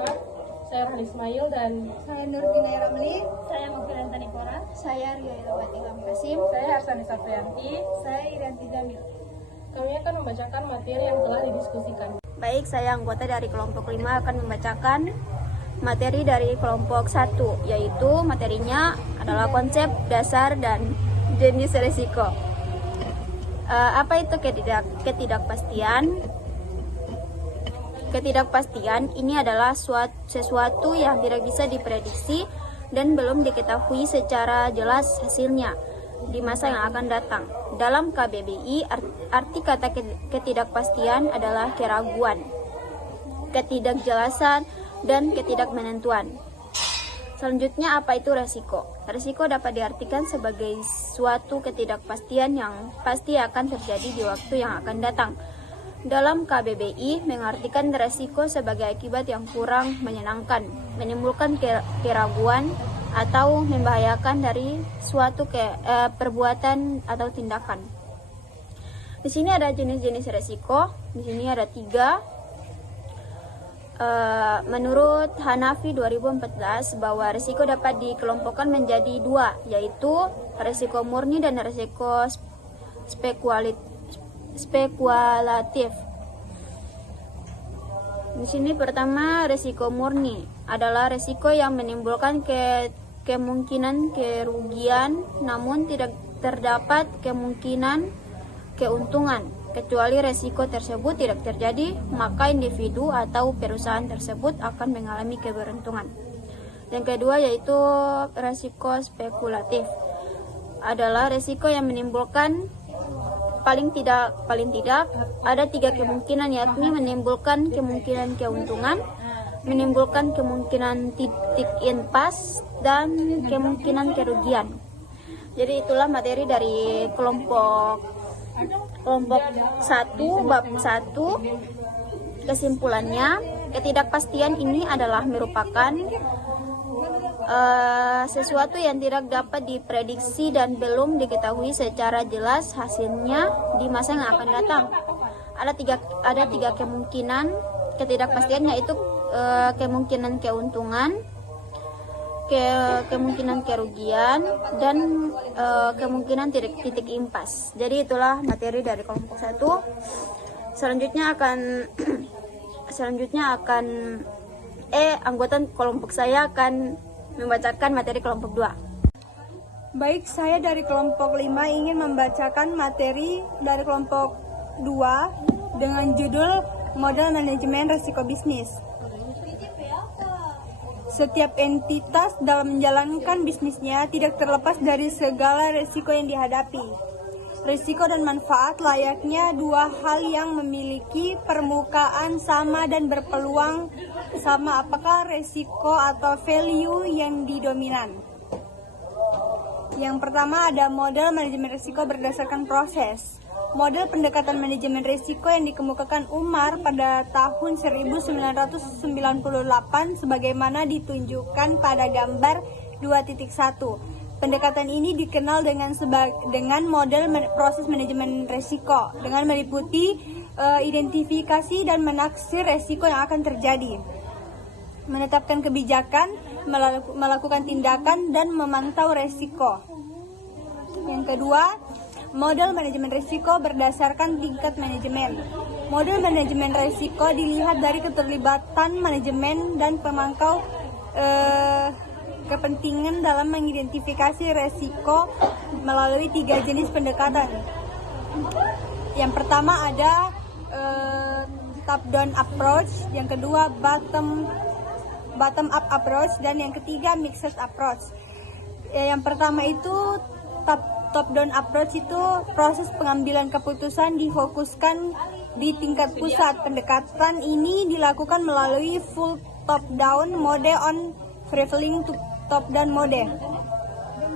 semua. Saya Rahli Ismail dan Saya Nurvina Ramli. Saya Novilan Tanipora. Saya Ria Ilawati Ilham Kasim. saya Arsani Saprianti. Saya Irianti Jamil. Kami akan membacakan materi yang telah didiskusikan. Baik, saya anggota dari kelompok 5 akan membacakan materi dari kelompok 1, yaitu materinya adalah konsep, dasar, dan jenis risiko. Apa itu ketidakpastian? Ketidakpastian ini adalah sesuatu yang tidak bisa diprediksi dan belum diketahui secara jelas hasilnya di masa yang akan datang. Dalam KBBI, arti kata ketidakpastian adalah keraguan, ketidakjelasan, dan ketidakmenentuan. Selanjutnya, apa itu resiko? Resiko dapat diartikan sebagai suatu ketidakpastian yang pasti akan terjadi di waktu yang akan datang. Dalam KBBI, mengartikan resiko sebagai akibat yang kurang menyenangkan, menimbulkan keraguan, atau membahayakan dari suatu perbuatan atau tindakan. Di sini ada jenis-jenis resiko. Di sini ada 3. Menurut Hanafi 2014 bahwa risiko dapat dikelompokkan menjadi 2, yaitu risiko murni dan risiko spekulatif. Di sini pertama, risiko murni adalah risiko yang menimbulkan kemungkinan kerugian, namun tidak terdapat kemungkinan keuntungan. Kecuali risiko tersebut tidak terjadi, maka individu atau perusahaan tersebut akan mengalami keberuntungan. Yang kedua yaitu risiko spekulatif. Adalah risiko yang menimbulkan paling tidak ada 3 kemungkinan, yakni menimbulkan kemungkinan keuntungan, menimbulkan kemungkinan titik impas, dan kemungkinan kerugian. Jadi itulah materi dari kelompok 1 bab 1. Kesimpulannya, ketidakpastian ini adalah merupakan sesuatu yang tidak dapat diprediksi dan belum diketahui secara jelas hasilnya di masa yang akan datang. Ada tiga kemungkinan ketidakpastian, yaitu kemungkinan keuntungan, kemungkinan kerugian, dan kemungkinan titik impas. Jadi itulah materi dari kelompok 1. Selanjutnya akan anggota kelompok saya akan membacakan materi kelompok 2. Baik, saya dari kelompok 5 ingin membacakan materi dari kelompok 2 dengan judul Model Manajemen Risiko Bisnis. Setiap entitas dalam menjalankan bisnisnya tidak terlepas dari segala risiko yang dihadapi. Risiko dan manfaat layaknya dua hal yang memiliki permukaan sama dan berpeluang sama. Apakah risiko atau value yang didominan? Yang pertama ada model manajemen risiko berdasarkan proses. Model pendekatan manajemen risiko yang dikemukakan Umar pada tahun 1998 sebagaimana ditunjukkan pada gambar 2.1. Pendekatan ini dikenal dengan model proses manajemen risiko dengan meliputi identifikasi dan menaksir risiko yang akan terjadi, menetapkan kebijakan, melakukan tindakan, dan memantau risiko. Yang kedua, model manajemen risiko berdasarkan tingkat manajemen. Model manajemen risiko dilihat dari keterlibatan manajemen dan pemangkau kepentingan dalam mengidentifikasi risiko melalui 3 jenis pendekatan. Yang pertama ada top down approach, yang kedua bottom up approach, dan yang ketiga mixed approach. Yang pertama itu top down approach, itu proses pengambilan keputusan difokuskan di tingkat pusat. Pendekatan ini dilakukan melalui full top down mode on traveling to top down mode.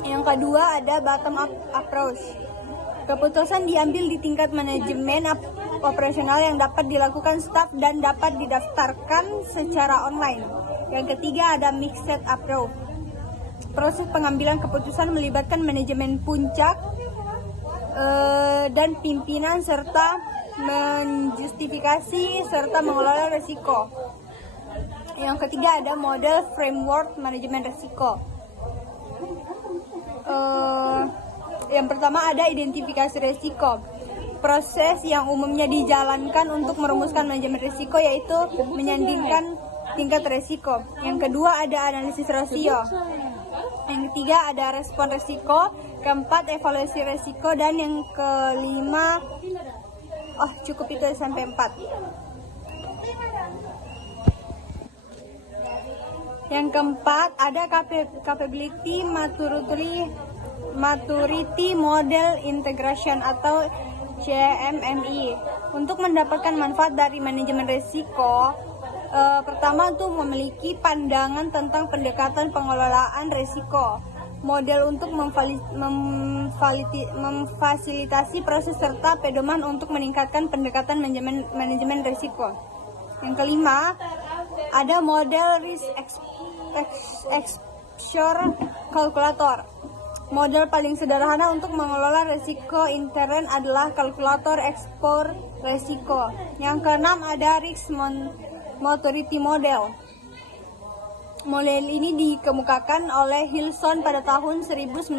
Yang kedua ada bottom up approach. Keputusan diambil di tingkat manajemen operasional yang dapat dilakukan staf dan dapat didaftarkan secara online. Yang ketiga ada mixed approach. Proses pengambilan keputusan melibatkan manajemen puncak dan pimpinan serta menjustifikasi serta mengelola risiko. yang ketiga ada model framework manajemen risiko. Yang pertama ada identifikasi risiko. Proses yang umumnya dijalankan untuk merumuskan manajemen risiko yaitu menyandingkan tingkat risiko. Yang kedua ada analisis rasio. Yang ketiga ada respon risiko. Keempat evaluasi risiko. Dan yang kelima, cukup itu sampai 4. Yang keempat ada capability maturity model integration atau CMMI. Untuk mendapatkan manfaat dari manajemen risiko, pertama untuk memiliki pandangan tentang pendekatan pengelolaan risiko, model untuk memfasilitasi proses serta pedoman untuk meningkatkan pendekatan manajemen risiko. Yang kelima ada model risk exposure calculator. Model paling sederhana untuk mengelola risiko intern adalah kalkulator ekspor risiko. Yang keenam ada risk maturity model. Model ini dikemukakan oleh Hilson pada tahun 1997.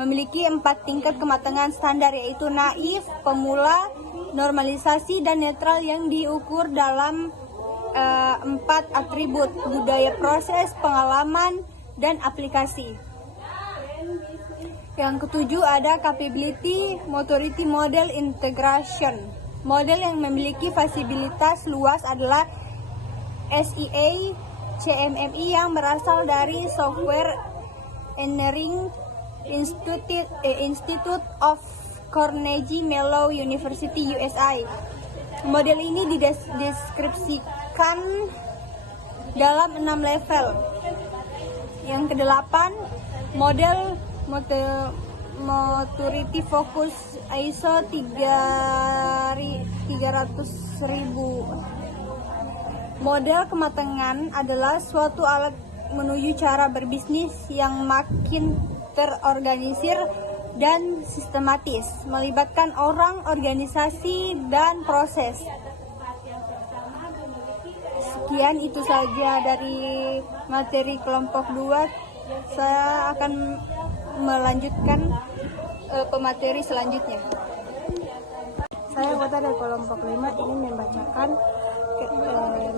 Memiliki 4 tingkat kematangan standar yaitu naif, pemula, normalisasi, dan netral yang diukur dalam 4 atribut: budaya proses, pengalaman, dan aplikasi. Yang ketujuh ada capability maturity model integration. Model yang memiliki fasibilitas luas adalah SEA CMMI yang berasal dari Software Engineering Institute of Carnegie Mellon University USA. Model ini dideskripsikan dalam 6 level. Yang kedelapan, model maturity focus ISO 300.000. Model kematangan adalah suatu alat menuju cara berbisnis yang makin terorganisir dan sistematis, melibatkan orang, organisasi, dan proses. Sekian itu saja dari materi kelompok 2. Saya akan melanjutkan pemateri selanjutnya. Saya anggota dari kelompok 5 ingin membacakan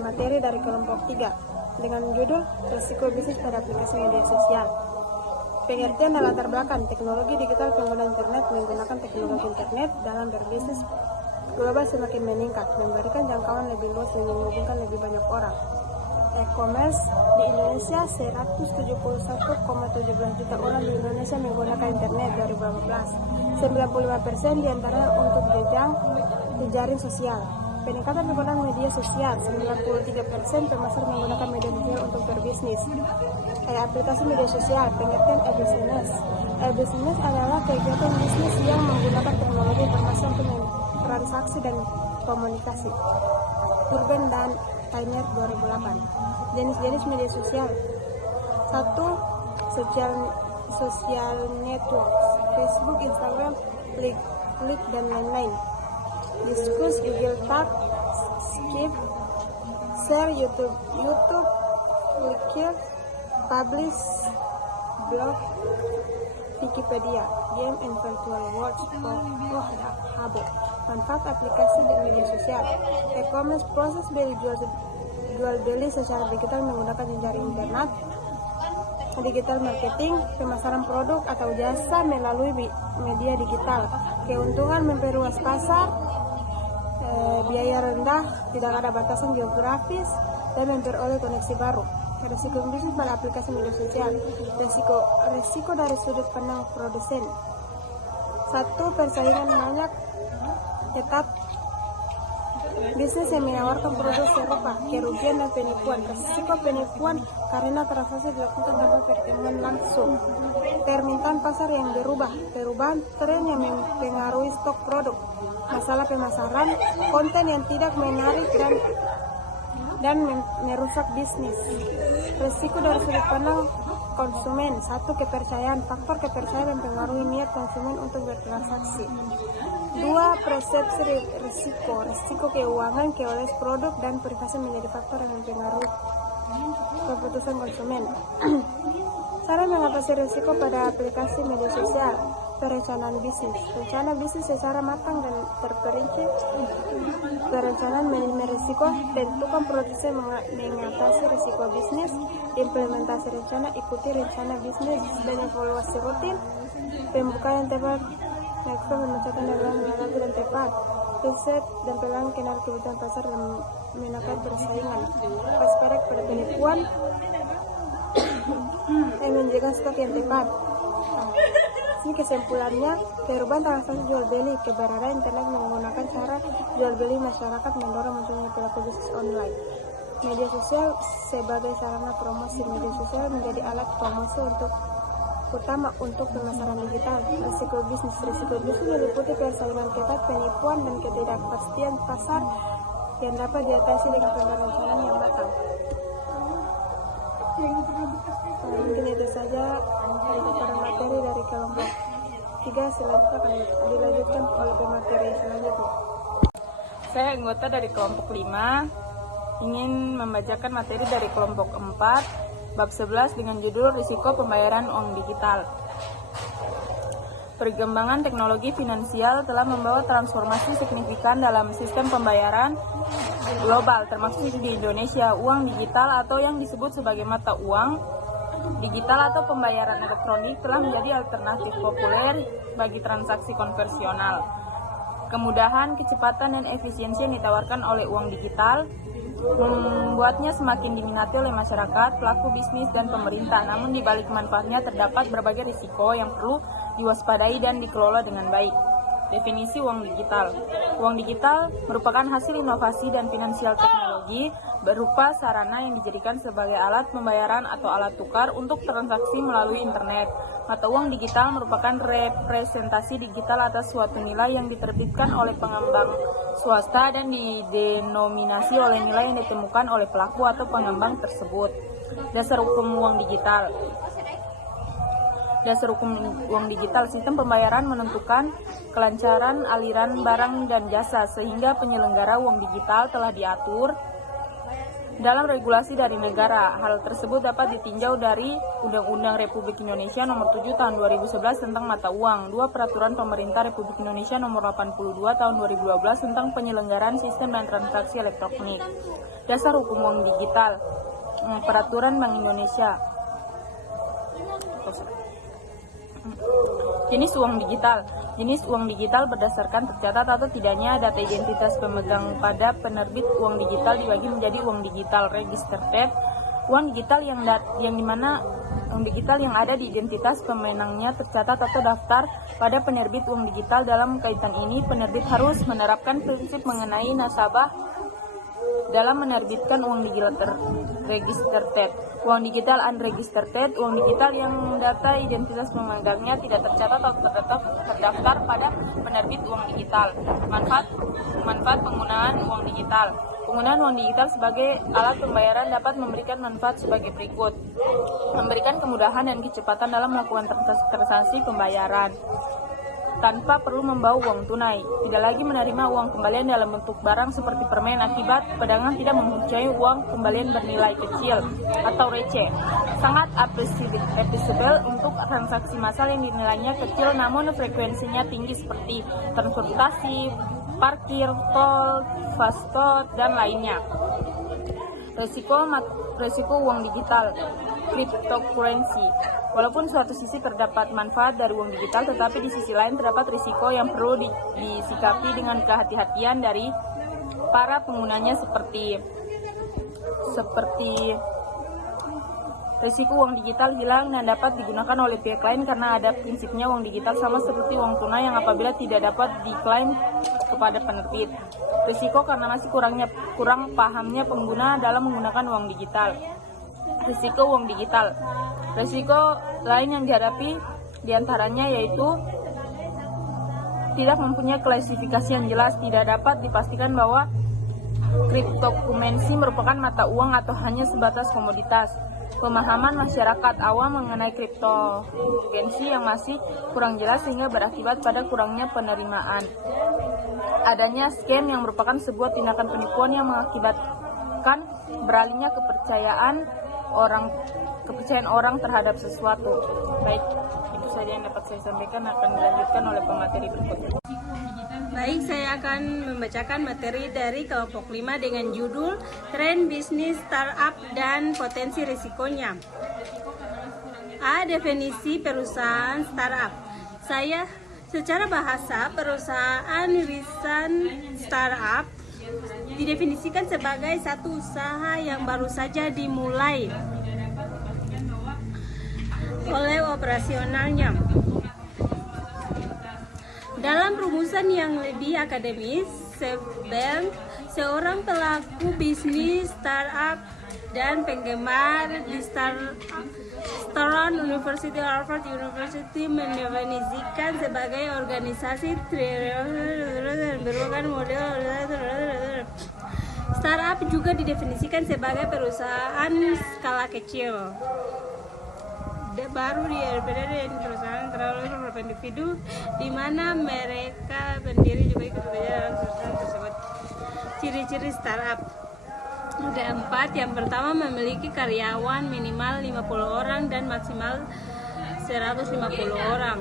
materi dari kelompok 3 dengan judul Risiko Bisnis pada Aplikasi Media Sosial. Pengertian dan latar belakang teknologi digital pengguna internet menggunakan teknologi internet dalam berbisnis global semakin meningkat, memberikan jangkauan lebih luas dan menghubungkan lebih banyak orang. E-commerce di Indonesia 171,17 juta orang di Indonesia menggunakan internet 2018. 95% diantaranya untuk jejaring sosial. Peningkatan penggunaan media sosial, 93% pemasar menggunakan media sosial untuk berbisnis. Aplikasi media sosial, pengertian e-business. E-business adalah kegiatan bisnis yang menggunakan teknologi informasi untuk transaksi dan komunikasi. Urban dan Timer 2008. Jenis-jenis media sosial. 1. Social networks, Facebook, Instagram, Flick, dan lain-lain. Diskus, Google Talk, Skip, Share, YouTube, Flickr, Publish, Blog, Wikipedia, Game and Virtual World, Habo. Manfaat aplikasi dan media sosial. E-commerce, proses jual beli secara digital menggunakan jejaring internet. Digital marketing, pemasaran produk atau jasa melalui media digital. Keuntungan memperluas pasar, biaya rendah, tidak ada batasan geografis, dan memperoleh koneksi baru. Risiko bisnis pada aplikasi media sosial. Risiko dari sudut pandang produsen. 1. Persaingan banyak. Tetap bisnis yang menawarkan produk serupa, kerugian dan penipuan. Risiko penipuan karena transaksi dilakukan tanpa pertemuan langsung. Permintaan pasar yang berubah, perubahan tren yang mempengaruhi stok produk, masalah pemasaran, konten yang tidak menarik dan merusak bisnis. Risiko dari sudut pandang konsumen. 1. Kepercayaan. Faktor kepercayaan mempengaruhi niat konsumen untuk bertransaksi. 2. Persepsi risiko. Risiko keuangan, KOLS produk, dan privasi menjadi faktor yang mempengaruhi keputusan konsumen. Cara mengatasi risiko pada aplikasi media sosial. Perencanaan bisnis. Rencana bisnis secara matang dan terperinci. Perencanaan manajemen risiko. Tentukan proses mengatasi risiko bisnis. Implementasi rencana. Ikuti rencana bisnis dan evaluasi rutin. Pembukaan yang tepat. Lakukan pemecatan dalam yang rapi dan tepat. Riset dan pelan kenal kebutuhan pasar dan menekan persaingan. Waspada kepada penipuan yang menjaga stok yang tepat. Ini kesimpulannya, perubahan transaksi jual beli keberadaan internet menggunakan cara jual beli masyarakat mendorong munculnya pelaku bisnis online. Media sosial sebagai sarana promosi. Media sosial menjadi alat promosi utama untuk pemasaran digital. Risiko bisnis meliputi persaingan ketat, penipuan, dan ketidakpastian pasar yang dapat diatasi dengan perencanaan yang matang. Mungkin itu saja pemaparan materi dari kelompok 3. Selanjutnya akan dilanjutkan oleh pemateri selanjutnya. Saya anggota dari kelompok 5 ingin membacakan materi dari kelompok 4 bab 11 dengan judul Risiko Pembayaran Uang Digital. Perkembangan teknologi finansial telah membawa transformasi signifikan dalam sistem pembayaran global, termasuk di Indonesia. Uang digital atau yang disebut sebagai mata uang digital atau pembayaran elektronik telah menjadi alternatif populer bagi transaksi konvensional. Kemudahan, kecepatan, dan efisiensi yang ditawarkan oleh uang digital membuatnya semakin diminati oleh masyarakat, pelaku bisnis, dan pemerintah. Namun di balik manfaatnya terdapat berbagai risiko yang perlu diwaspadai dan dikelola dengan baik. Definisi uang digital. Uang digital merupakan hasil inovasi dan finansial teknologi berupa sarana yang dijadikan sebagai alat pembayaran atau alat tukar untuk transaksi melalui internet. Mata uang digital merupakan representasi digital atas suatu nilai yang diterbitkan oleh pengembang swasta dan didenominasi oleh nilai yang ditemukan oleh pelaku atau pengembang tersebut. Dasar hukum uang digital. Dasar hukum uang digital, sistem pembayaran menentukan kelancaran aliran barang dan jasa, sehingga penyelenggara uang digital telah diatur dalam regulasi dari negara. Hal tersebut dapat ditinjau dari Undang-Undang Republik Indonesia Nomor 7 Tahun 2011 tentang mata uang, 2 Peraturan Pemerintah Republik Indonesia Nomor 82 Tahun 2012 tentang penyelenggaraan sistem dan transaksi elektronik. Dasar hukum uang digital, Peraturan Bank Indonesia. Jenis uang digital. Jenis uang digital berdasarkan tercatat atau tidaknya data identitas pemegang pada penerbit uang digital dibagi menjadi uang digital registered, uang digital yang dimana uang digital yang ada di identitas pemenangnya tercatat atau daftar pada penerbit uang digital. Dalam kaitan ini, penerbit harus menerapkan prinsip mengenai nasabah dalam menerbitkan uang digital registered. Uang digital unregistered, uang digital yang data identitas pemegangnya tidak tercatat atau terdaftar pada penerbit uang digital. Manfaat penggunaan uang digital. Penggunaan uang digital sebagai alat pembayaran dapat memberikan manfaat sebagai berikut. Memberikan kemudahan dan kecepatan dalam melakukan transaksi pembayaran tanpa perlu membawa uang tunai. Tidak lagi menerima uang kembalian dalam bentuk barang seperti permen, akibat pedagang tidak mempunyai uang kembalian bernilai kecil atau receh. Sangat accessible untuk transaksi massal yang dinilainya kecil namun frekuensinya tinggi seperti transportasi, parkir, tol, fast food, dan lainnya. Resiko uang digital, cryptocurrency. Walaupun suatu sisi terdapat manfaat dari uang digital, tetapi di sisi lain terdapat risiko yang perlu disikapi dengan kehati-hatian dari para penggunanya seperti risiko uang digital hilang dan dapat digunakan oleh pihak lain karena ada prinsipnya uang digital sama seperti uang tunai yang apabila tidak dapat diklaim kepada penerbit. Risiko karena masih kurang pahamnya pengguna dalam menggunakan uang digital. Risiko uang digital. Risiko lain yang dihadapi diantaranya yaitu tidak mempunyai klasifikasi yang jelas, tidak dapat dipastikan bahwa Kriptokumensi merupakan mata uang atau hanya sebatas komoditas. Pemahaman masyarakat awam mengenai kriptokumensi yang masih kurang jelas sehingga berakibat pada kurangnya penerimaan. Adanya scam yang merupakan sebuah tindakan penipuan yang mengakibatkan beralihnya kepercayaan orang terhadap sesuatu. Baik, itu saja yang dapat saya sampaikan, akan dilanjutkan oleh pemateri berikutnya. Baik, saya akan membacakan materi dari kelompok 5 dengan judul Tren Bisnis Startup dan Potensi Risikonya. A. Definisi perusahaan startup. Secara bahasa, perusahaan riset startup didefinisikan sebagai satu usaha yang baru saja dimulai oleh operasionalnya. Dalam rumusan yang lebih akademis, seorang pelaku bisnis startup dan penggemar di Stanford University, Harvard University mendefinisikan sebagai organisasi berbagai model. Startup juga didefinisikan sebagai perusahaan skala kecil baru dari perusahaan terlalu beberapa individu di mana mereka sendiri juga ikut bekerja dalam perusahaan tersebut. Ciri-ciri startup ada 4. Yang pertama, memiliki karyawan minimal 50 orang dan maksimal 150 orang.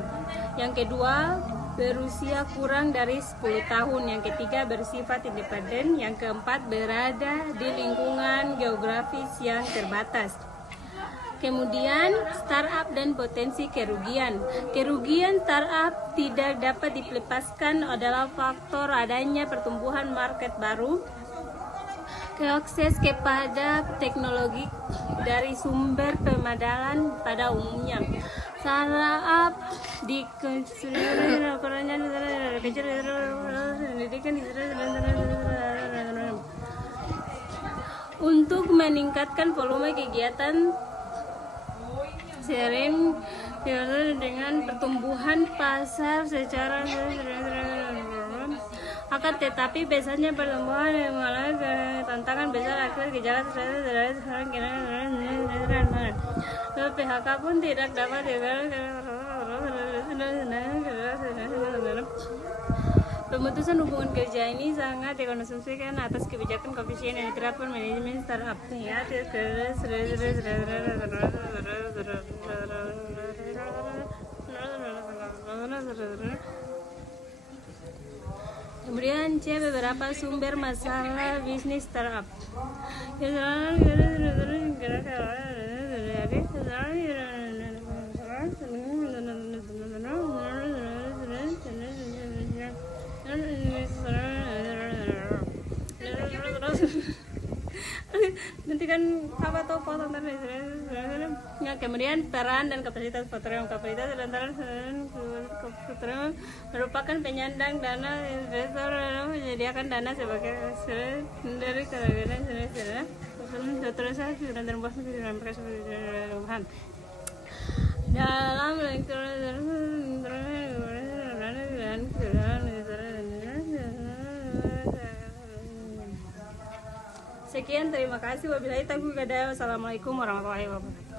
Yang kedua, berusia kurang dari 10 tahun. Yang ketiga, bersifat independen. Yang keempat, berada di lingkungan geografis yang terbatas. Kemudian, startup dan potensi kerugian. Kerugian startup tidak dapat dilepaskan adalah faktor adanya pertumbuhan market baru, akses kepada teknologi dari sumber pemadalan pada umumnya. Startup untuk meningkatkan volume kegiatan sering dengan pertumbuhan pasar secara akan tetapi biasanya pertumbuhan yang mengalami tantangan besar akibat gejala PHK pun tidak dapat Pemutusan hubungan kerja ini sangat dikonsumsikan atas kebijakan koefisien yang diterapkan manajemen startup. Kemudian C, beberapa sumber masalah bisnis startup. Nanti kan apa tuh potong ya, kemudian peran dan kapasitas Patreon. Kapasitas dan Patreon merupakan penyandang dana investor menyediakan dana sebagai dari kelebihan dalam Sekian, terima kasih. Wabillahi taufiq. Wassalamualaikum warahmatullahi wabarakatuh.